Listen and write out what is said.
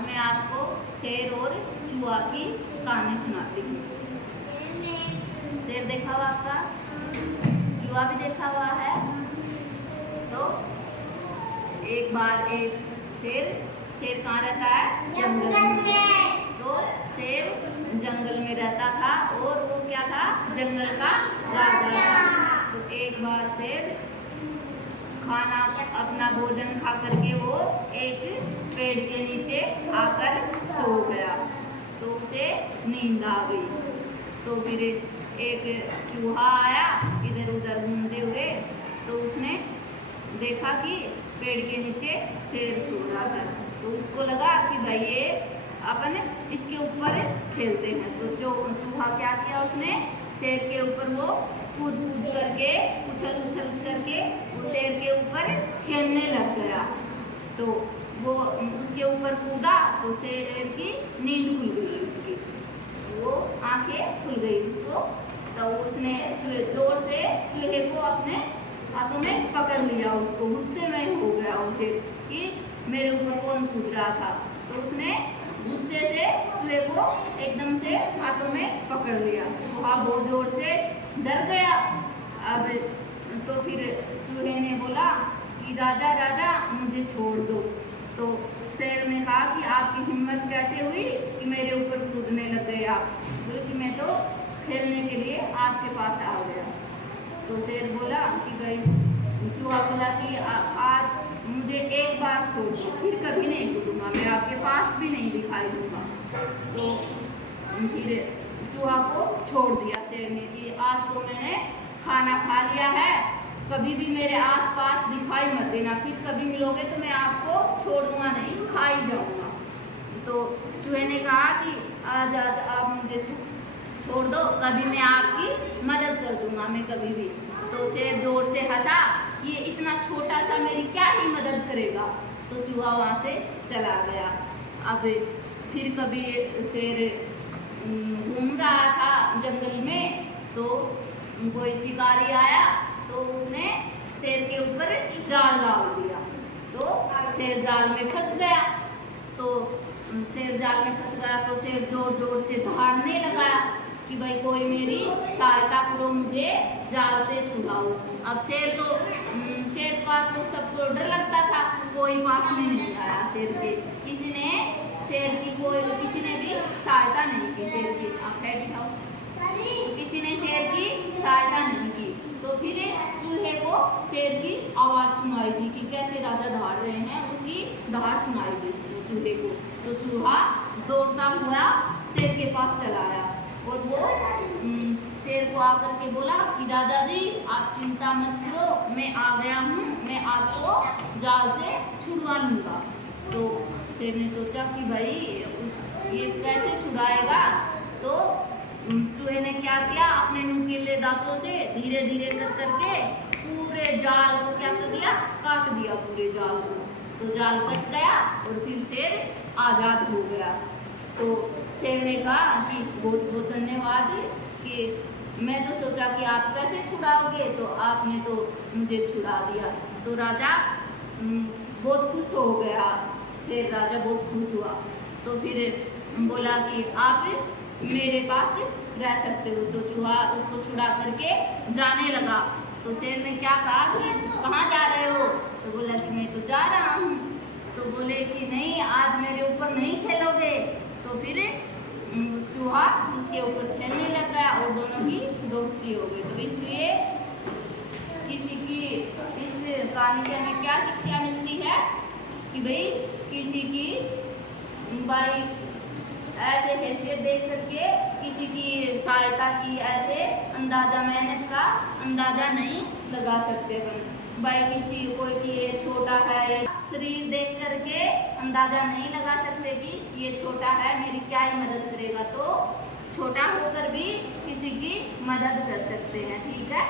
मैं आपको शेर और चूहा की कहानी सुनाती हूँ। शेर देखा हुआ आपका, चूहा भी देखा हुआ है। तो एक बार एक शेर कहाँ रहता है? जंगल में। तो शेर जंगल में रहता था और वो क्या था? जंगल का राजा था। तो एक बार शेर खाना अपना भोजन खा करके वो एक पेड़ के नीचे आकर सो गया। तो उसे नींद आ गई। तो फिर एक चूहा आया इधर उधर घूमते हुए। तो उसने देखा कि पेड़ के नीचे शेर सो रहा था। तो उसको लगा कि भाई ये अपन इसके ऊपर खेलते हैं। तो जो चूहा क्या किया, उसने शेर के ऊपर वो कूद कूद करके उछल उछल करके वो शेर के ऊपर खेलने लग गया। तो वो उसके ऊपर कूदा तो शेर की नींद खुल गई, उसकी वो आंखें खुल गई उसको। तो उसने जोर से चूहे को अपने हाथों में पकड़ लिया। उसको गुस्से में हो गया उसे कि मेरे ऊपर कौन कूद रहा था। तो उसने गुस्से से चूहे को एकदम से हाथों में पकड़ लिया। वहाँ बहुत जोर से डर गया। अब तो फिर चूहे ने बोला कि राजा राजा मुझे छोड़ दो। तो शेर ने कहा कि आपकी हिम्मत कैसे हुई कि मेरे ऊपर कूदने लग गए आप? बोले कि मैं तो खेलने के लिए आपके पास आ गया। तो शेर बोला कि भाई, चूहा बोला कि आज मुझे एक बार छोड़ दो, फिर कभी नहीं कूदूंगा, मैं आपके पास भी नहीं दिखाई दूंगा। तो फिर चूहा को छोड़ दिया शेर ने कि आज तो मैंने खाना खा लिया है, कभी भी मेरे आसपास दिखाई मत देना, फिर कभी मिलोगे तो मैं आपको छोड़ूंगा नहीं, खा ही जाऊंगा। तो चूहे ने कहा कि आज आप मुझे छोड़ दो, कभी मैं आपकी मदद कर दूंगा, मैं कभी भी। तो शेर जोर से हंसा, ये इतना छोटा सा मेरी क्या ही मदद करेगा। तो चूहा वहाँ से चला गया। अब फिर कभी शेर घूम रहा था जंगल में। तो कोई शिकारी आया तो उसने शेर के ऊपर जाल डाल दिया। तो शेर जाल में फंस गया। तो शेर जाल में फंस गया तो शेर जोर जोर से दहाड़ने लगा कि भाई कोई मेरी सहायता करो, मुझे जाल से छुड़ाओ। अब शेर का तो सबको डर लगता था, कोई पास में नहीं आया शेर के। किसी ने भी सहायता नहीं की शेर की। आप हेड दिखाओ। तो किसी ने शेर की सहायता नहीं की। तो फिर चूहे को शेर की आवाज सुनाई दी कि कैसे राजा दहाड़ रहे हैं, उसकी दहाड़ सुनाई दी चूहे को। तो चूहा दौड़ता हुआ शेर के पास चला आया और वो शेर को आकर के बोला कि राजा जी आप चिंता मत करो, मैं आ गया हूँ, मैं आपको जाल से छुड़वा लूँगा। तो शेर ने सोचा कि भाई ये कैसे छुड़ाएगा। तो चूहे ने क्या किया, अपने नुकीले दांतों से धीरे धीरे कर करके पूरे जाल को क्या कर दिया, काट दिया पूरे जाल को। तो जाल कट गया और फिर शेर आजाद हो गया। तो शेर ने कहा कि बहुत बहुत धन्यवाद कि मैं तो सोचा कि आप कैसे छुड़ाओगे, तो आपने तो मुझे छुड़ा दिया। तो राजा बहुत खुश हो गया, शेर राजा बहुत खुश हुआ। तो फिर बोला कि आप मेरे पास रह सकते हो। तो चूहा उसको छुड़ा करके जाने लगा। तो शेर ने क्या कहा कि कहाँ जा रहे हो? तो बोला कि मैं तो जा रहा हूँ। तो बोले कि नहीं, आज मेरे ऊपर नहीं खेलोगे। तो फिर चूहा उसके ऊपर खेलने लग गया और दोनों की दोस्ती हो गई। तो इसलिए इस कहानी से हमें क्या शिक्षा मिलती है कि भाई किसी की भाई ऐसे हैसियत देख करके किसी की सहायता की ऐसे अंदाजा, मेहनत का अंदाजा नहीं लगा सकते अपन। भाई किसी कोई कि ये छोटा है, शरीर देख करके अंदाजा नहीं लगा सकते कि ये छोटा है, मेरी क्या ही मदद करेगा। तो छोटा होकर भी किसी की मदद कर सकते हैं। ठीक है।